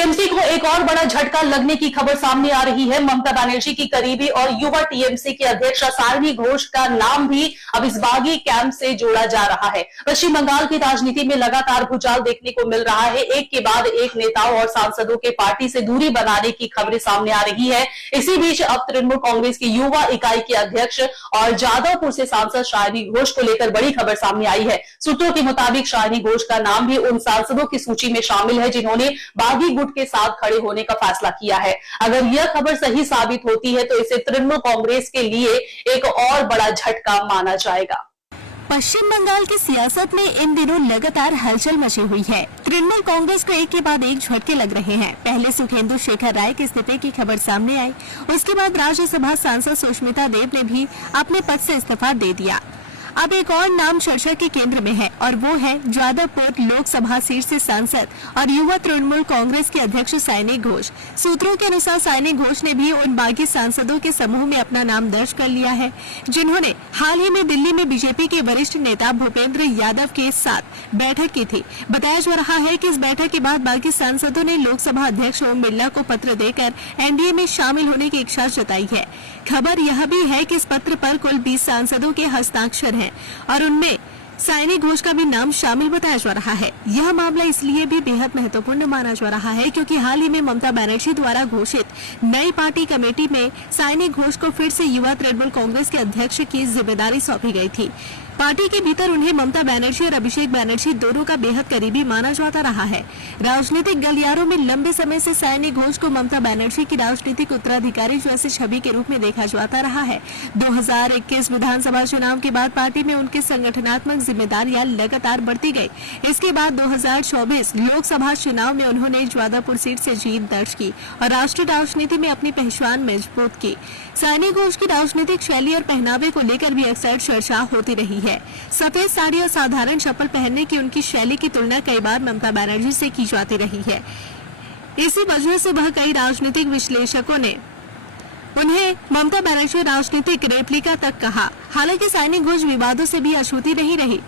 TMC को एक और बड़ा झटका लगने की खबर सामने आ रही है। ममता बनर्जी की करीबी और युवा टीएमसी की अध्यक्ष साइनी घोष का नाम भी अब इस बागी कैंप से जोड़ा जा रहा है। पश्चिम बंगाल की राजनीति में लगातार भूचाल देखने को मिल रहा है। एक के बाद एक नेताओं और सांसदों के पार्टी से दूरी बनाने की खबरें सामने आ रही है। इसी बीच अब तृणमूल कांग्रेस की युवा इकाई के अध्यक्ष और जादवपुर से सांसद साइनी घोष को लेकर बड़ी खबर सामने आई है। सूत्रों के मुताबिक साइनी घोष का नाम भी उन सांसदों की सूची में शामिल है जिन्होंने बागी गुट के साथ खड़े होने का फैसला किया है। अगर यह खबर सही साबित होती है तो इसे तृणमूल कांग्रेस के लिए एक और बड़ा झटका माना जाएगा। पश्चिम बंगाल की सियासत में इन दिनों लगातार हलचल मची हुई है। तृणमूल कांग्रेस को एक के बाद एक झटके लग रहे हैं। पहले सुखेंदु शेखर राय के इस्तीफे की खबर सामने आई, उसके बाद राज्यसभा सांसद सुष्मिता देव ने भी अपने पद से इस्तीफा दे दिया। अब एक और नाम चर्चा के केंद्र में है और वो है जादवपुर लोकसभा सीट से सांसद और युवा तृणमूल कांग्रेस के अध्यक्ष साइनी घोष। सूत्रों के अनुसार साइनी घोष ने भी उन बागी सांसदों के समूह में अपना नाम दर्ज कर लिया है जिन्होंने हाल ही में दिल्ली में बीजेपी के वरिष्ठ नेता भूपेंद्र यादव के साथ बैठक की थी। बताया जा रहा है कि इस बैठक के बाद बागी सांसदों ने लोकसभा अध्यक्ष ओम बिरला को पत्र देकर एनडीए में शामिल होने की इच्छा जताई है। खबर यह भी है कि इस पत्र पर कुल 20 सांसदों के हस्ताक्षर हैं और उनमें साइनी घोष का भी नाम शामिल बताया जा रहा है। यह मामला इसलिए भी बेहद महत्वपूर्ण माना जा रहा है क्योंकि हाल ही में ममता बनर्जी द्वारा घोषित नई पार्टी कमेटी में साइनी घोष को फिर से युवा तृणमूल कांग्रेस के अध्यक्ष की जिम्मेदारी सौंपी गई थी। पार्टी के भीतर उन्हें ममता बनर्जी और अभिषेक बनर्जी दोनों का बेहद करीबी माना जाता रहा है। राजनीतिक गलियारों में लंबे समय से साइनी घोष को ममता बनर्जी की राजनीतिक उत्तराधिकारी जैसी छवि के रूप में देखा जाता रहा है। 2021 विधानसभा चुनाव के बाद पार्टी में उनकी संगठनात्मक जिम्मेदारियां लगातार बढ़ती गई। इसके बाद 2024 लोकसभा चुनाव में उन्होंने जादवपुर सीट से जीत दर्ज की और राष्ट्रीय राजनीति में अपनी पहचान मजबूत की। साइनी घोष की राजनीतिक शैली और पहनावे को लेकर भी अक्सर चर्चा होती रही है। सफेद साड़ी और साधारण चप्पल पहनने की उनकी शैली की तुलना कई बार ममता बनर्जी से की जाती रही है। इसी वजह से वह कई राजनीतिक विश्लेषकों ने उन्हें ममता बनर्जी राजनीतिक रेप्लिका तक कहा। हालांकि साइनी घोष विवादों से भी अछूती नहीं रही।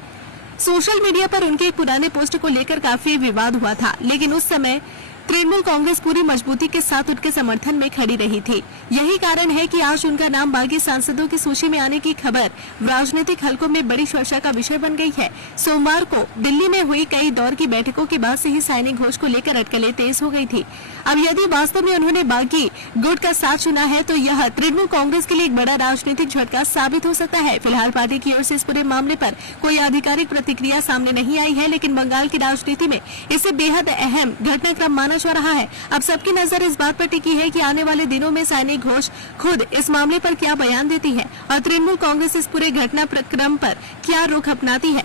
सोशल मीडिया पर उनके एक पुराने पोस्ट को लेकर काफी विवाद हुआ था, लेकिन उस समय तृणमूल कांग्रेस पूरी मजबूती के साथ उनके समर्थन में खड़ी रही थी। यही कारण है कि आज उनका नाम बागी सांसदों की सूची में आने की खबर राजनीतिक हलकों में बड़ी चर्चा का विषय बन गई है। सोमवार को दिल्ली में हुई कई दौर की बैठकों के बाद से ही साइनी घोष को लेकर अटकलें तेज हो गई थी। अब यदि वास्तव में उन्होंने बागी गुट का साथ चुना है तो यह तृणमूल कांग्रेस के लिए एक बड़ा राजनीतिक झटका साबित हो सकता है। फिलहाल पार्टी की ओर से इस पूरे मामले पर कोई आधिकारिक प्रतिक्रिया सामने नहीं आई है, लेकिन बंगाल की राजनीति में इसे बेहद अहम घटनाक्रम माना जा रहा है। अब सबकी नजर इस बात पर टिकी है कि आने वाले दिनों में साइनी घोष खुद इस मामले पर क्या बयान देती है और तृणमूल कांग्रेस इस पूरे घटनाक्रम पर क्या रुख अपनाती है।